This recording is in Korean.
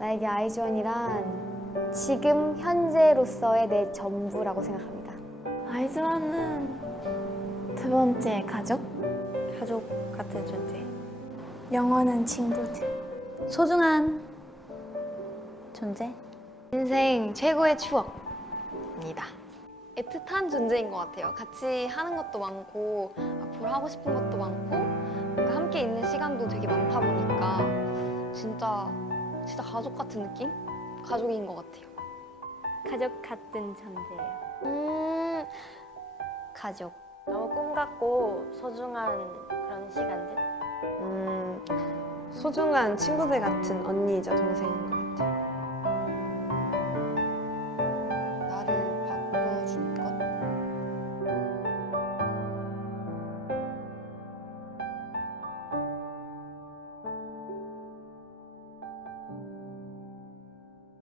나에게 아이즈원이란 지금 현재로서의 내 전부라고 생각합니다. 아이즈원은 두 번째 가족? 가족 같은 존재. 영원한 친구들. 소중한 존재? 인생 최고의 추억입니다. 애틋한 존재인 것 같아요. 같이 하는 것도 많고 앞으로 하고 싶은 것도 많고 함께 있는 시간도 되게 많다 보니까 진짜 진짜 가족 같은 느낌? 가족인 것 같아요. 가족 같은 존재예요. 음, 가족. 너무 꿈 같고 소중한 그런 시간들. 음, 소중한 친구들 같은 언니이자 동생인 것